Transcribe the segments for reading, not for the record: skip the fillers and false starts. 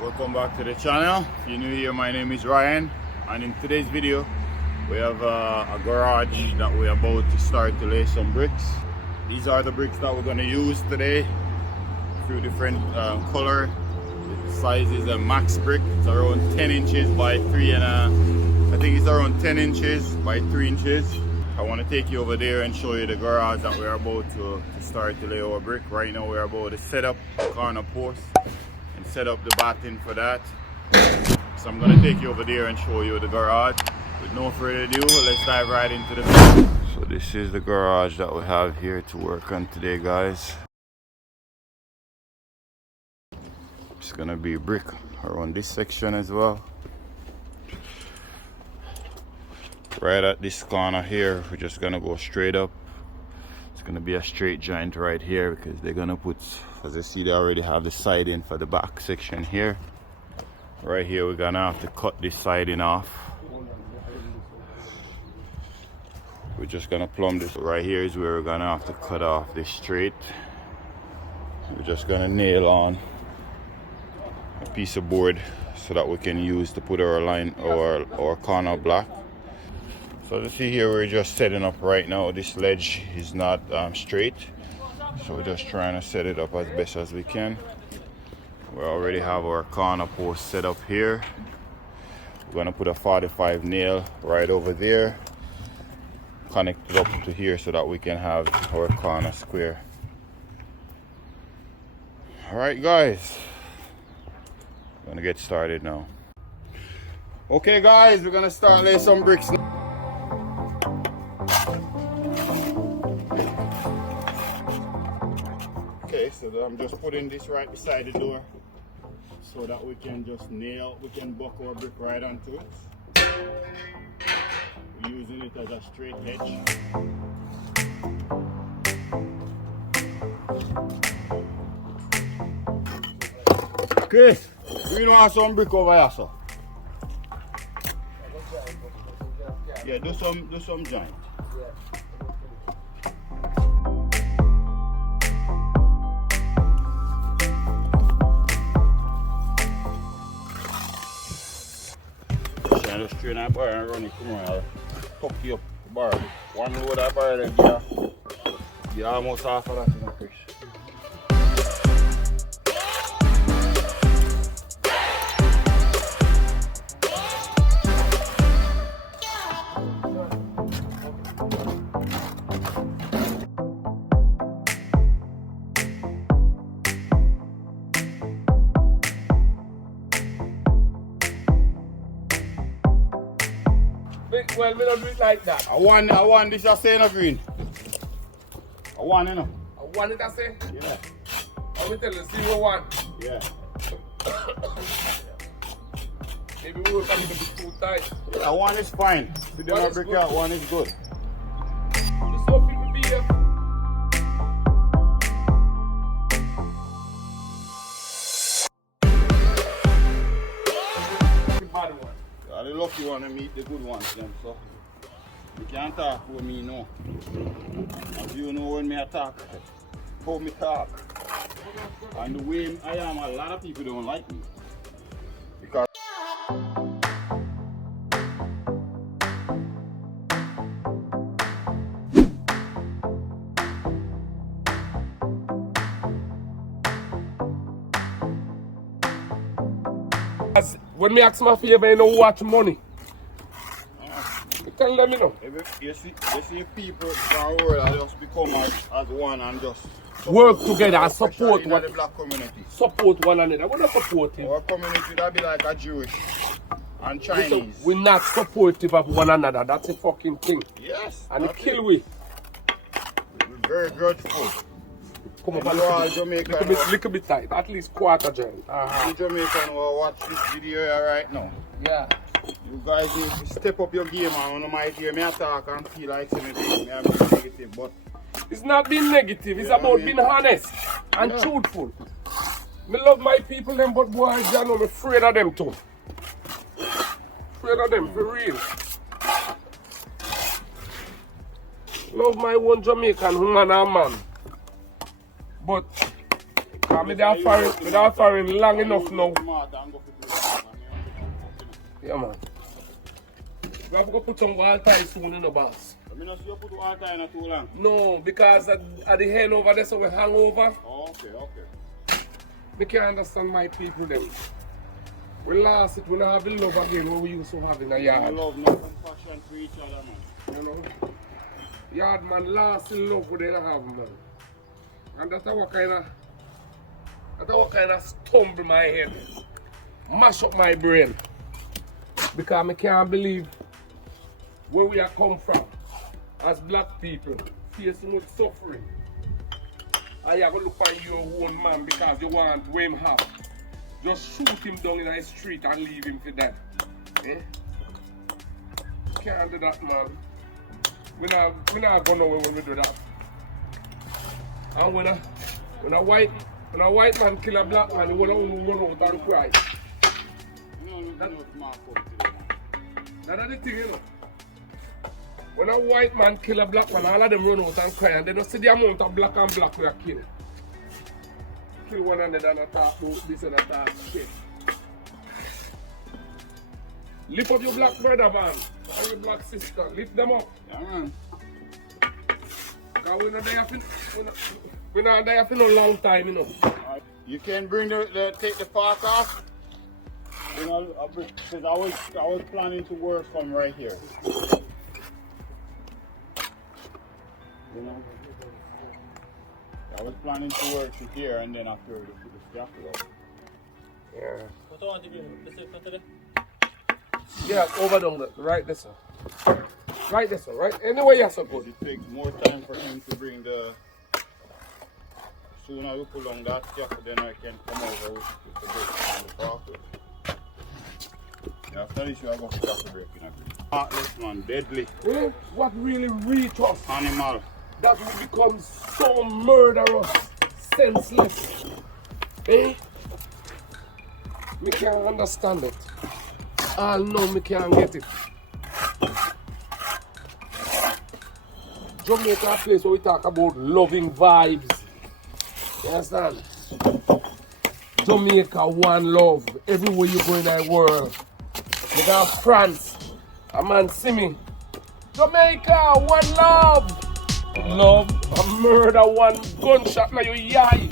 Welcome back to the channel. If you're new here, my name is Ryan, and in today's video we have a garage that we're about to start to lay some bricks. These are the bricks that we're going to use today. Few different color. The size is a max brick. It's around 10 inches by 3 and I think it's around 10 inches by 3 inches. I want to take you over there and show you the garage that we're about to start to lay our brick. Right now we're about to set up the corner post and set up the batting for that. So I'm going to take you over there and show you the garage. With no further ado, let's dive right into the video. So this is the garage that we have here to work on today, guys. It's going to be brick around this section as well. Right at this corner here, we're just gonna go straight up. It's gonna be a straight joint right here because they're gonna put, as you see, they already have the siding for the back section here. Right here we're gonna have to cut this siding off. We're just gonna plumb this. Right here is where we're gonna have to cut off this straight. We're just gonna nail on a piece of board so that we can use to put our line or our corner block. So you see here, we're just setting up right now. This ledge is not straight, so we're just trying to set it up as best as we can. We already have our corner post set up here. We're gonna put a 45 nail right over there, connect it up to here so that we can have our corner square. All right, guys, we're gonna get started now. Okay, guys, we're gonna start laying some bricks now. Okay, so I'm just putting this right beside the door so that we can just we can buck our brick right onto it. We're using it as a straight edge. Chris, do you know how some brick over here, sir? Yeah, do some joint. Just strain that bar and run it. Come on, I'll tuck you up the bar. One load that bar then get almost half of that in a fish. Well, we don't do it like that. I want this, I say no green. I want it, no. I want it, I say? Yeah. I will tell you, 01. Yeah. Maybe we will come a bit too tight. Yeah, one is fine. See them One brick is out, good. one is good. Just so people be here. The bad one. Yeah, the lucky one and meet the good ones then, so you can't talk with me no. As you know when me attack, how me talk. And the way I am, a lot of people don't like me. Because When me ask my favor, you know watch money. You tell them, you know. you see people from the world just become as one and just Work together and support in one. the black community. Support one another. We're not supporting. Our community that be like a Jewish and Chinese. We're not supportive of one another. That's a fucking thing. Yes. And it kill we. We're very grudgeful. Come up And a you all little Jamaican. little bit tight. At least quarter joint. You Jamaican who watch this video here right now. Yeah. You guys need to step up your game, and you might hear me talk and feel like saying me I'm being negative, but It's not being negative. It's Yeah, about I mean- being honest and Yeah. truthful. Me love my people them, but boys, you know, I'm afraid of them too. Afraid of them for real. Love my one Jamaican woman and man. But Me da foreign long enough now. Yeah, man. We have to go put some wall tie soon in the boss. I mean, you put wall tie in too long. No, because at the end over there, so we hang over. Oh, okay. I can't understand my people them. We lost it, we don't have the love again what we used to have in a yard. No love, no compassion for each other, man. You know? Yard man lost the love what they don't have, man. And that's what kind of stumble my head. Mash up my brain. Because I can't believe where we are come from as black people, facing with suffering. And you have to look at your own man because you want what him have. Just shoot him down in the street and leave him for dead. Eh? Can't do that, man. We not go nowhere when we do that. And when a white man kill a black man, he will run out and cry. That's the thing, you know. When a white man kill a black man, all of them run out and cry, and they don't see the amount of black and black we are killing. Kill one another and attack about this and attack shit. Lift up your black brother, man, and your black sister. Lift them up. Yeah, man. Because we're not there for no long time, you know. You can bring take the park off. You know, because I was planning to work from right here. You know, I was planning to work to here and then after the jacket up. Yeah. Yeah, over down the right this one. Right this one, right? Anyway you're supposed. It takes more time for him to bring the. Sooner we pull on that jacket, then I can come over with the brake on the park. Yeah, after this, you are going to stop the braking a bit. Heartless man, deadly. What really reach us? Animal. That will become so murderous, senseless. Eh? Me can't understand it. All know me can't get it. Jamaica a place where we talk about loving vibes. You understand? Jamaica, one love. Everywhere you go in the world. We got France. A man see me. Jamaica, one love. Love, a murder, one gunshot now you yai.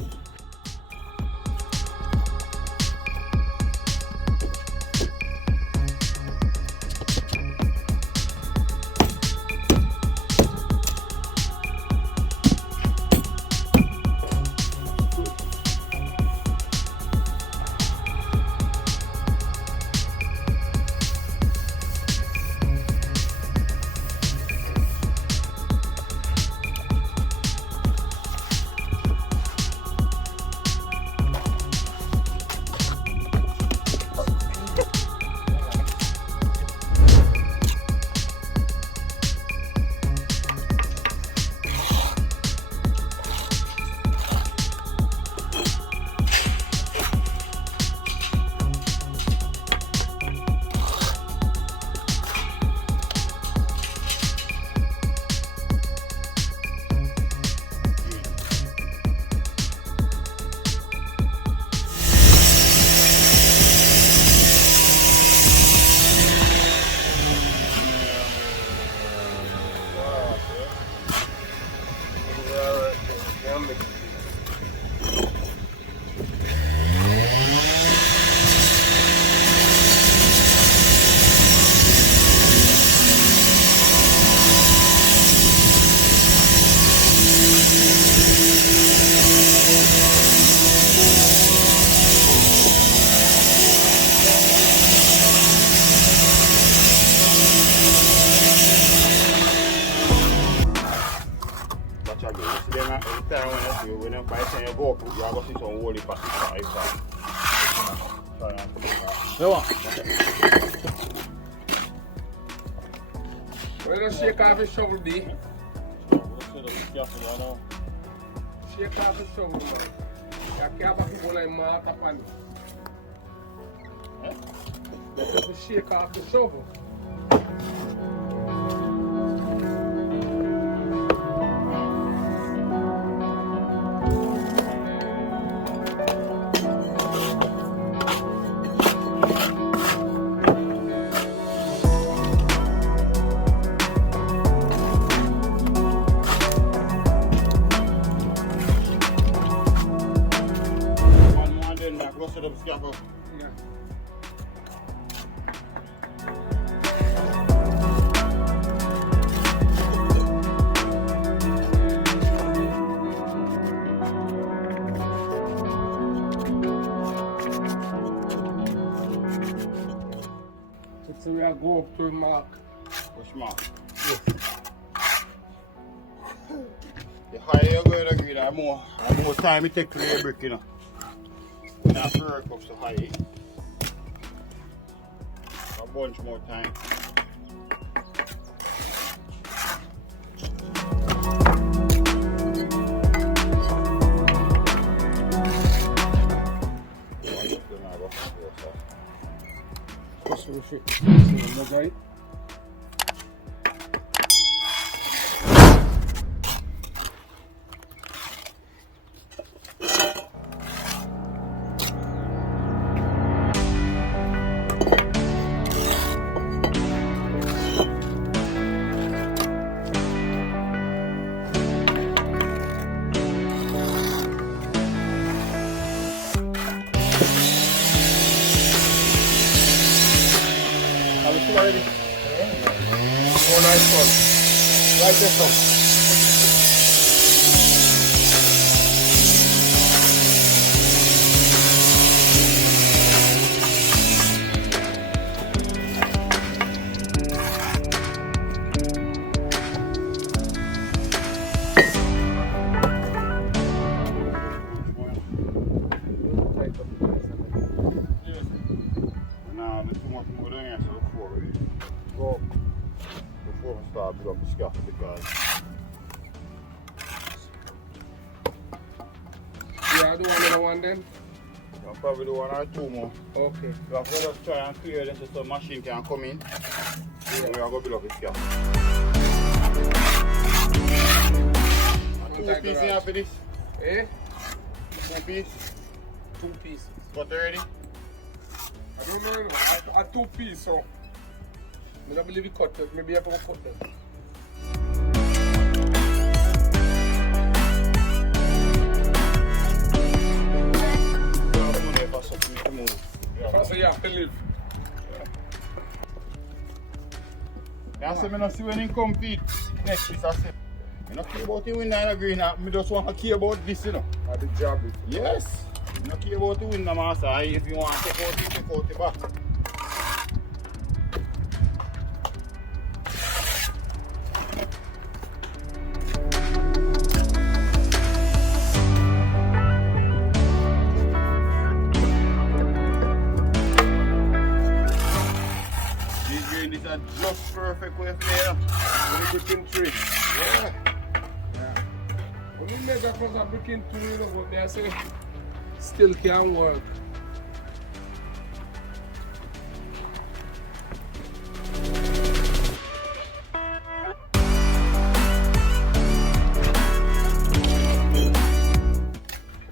When I buy some go up, you are going to see some holy package. Where does shake off his shovel be? Shake off his shovel, man. You can't have people like Martha Pan. You have to shake off the shovel. I go set up scaffold. Yeah. So we are going up to mark. Push mark. Yes. The higher you go, the green, the more time it takes to lay a brick, you know. You have to work up so high. A bunch more time. Right? Already. Oh, nice one. Like this one. Now, there's too much more than that, so before we start building up the scaffold because Yeah, do another one then? I'll probably do one or two more. Okay. We have to just try and clear this so the machine can come in. Yeah. And we are going to build up the scaffold. Two pieces here for this. Eh? 2 pieces. 2 pieces. Cut already? I don't know, you know. I 2 pieces, so I don't believe it cut it. Maybe I have to cut them. So you have to live. Yeah, so I see when he come feet next piece I say, I don't care about the window and the green, I just want to care about this, you know. The job. Yes. I don't care about the window, master. If you want to take out the back. These are just perfect way for there. Bricking tree. Yeah. Yeah. When you make a cross a bricking tree, you know what they say? Still can work.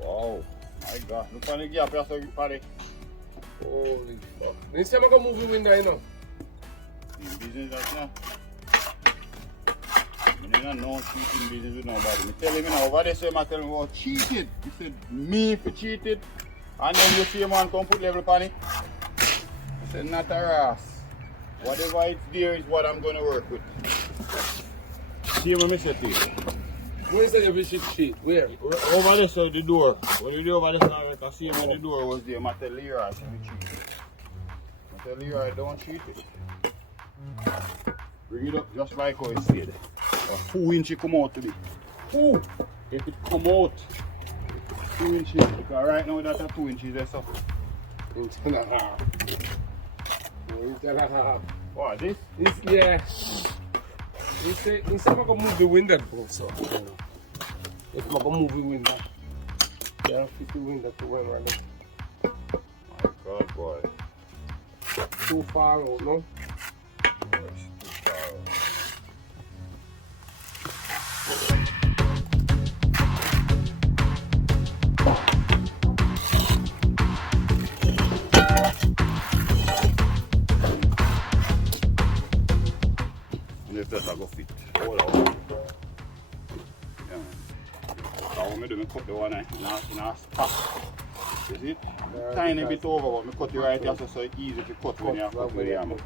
Wow. My God. Look at the gap here, so party. Holy fuck. Then say I'm going to move the window, you know. Business that's now. I don't know cheating business with nobody. I tell him over there, so I tell him about cheated. He said me for cheated. And then you see a man come put level on it. I said not a ass. Whatever it's there is what I'm gonna work with. See what I said to you. Where's the visit sheet? Where? Over there, so the door. When you do over there, so I can see when the door was there. I tell Leroy so we cheated. I tell Leroy don't cheat it. Bring it up just like how it said. A 2 inch come out to be. Ooh. If it come out, 2 inches. Because right now that's a 2 inches there, so. 1.5 inches. 1.5 inches. What, this? This, yeah. He said I'm going to move the window, bro, so. If I'm going to move the window. Yeah, fit the window to one right there. My God, boy. Too far out, no? If that I go fit. Hold on. Yeah. So what I do, I cut the one in a spot. You see it? Tiny bit over, but I cut it right here so it's easy to cut when you cut with the hammer.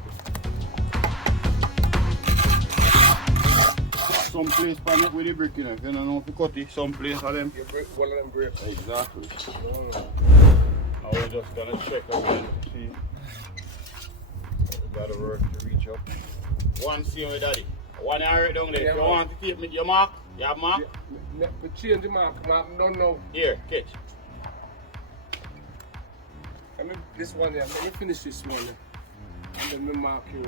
Some place pan it with the brick, you know. If you don't know if you cut it, some place of them. You break one of them bricks. Exactly. Now we're just gonna check again to see. We gotta work to reach up. One see me, daddy. One area down there. Yeah, if you want to keep me, your mark, you have mark? Yeah, we change the mark, I don't know. Here, catch. I mean, this one here, let me finish this one. And then we mark you.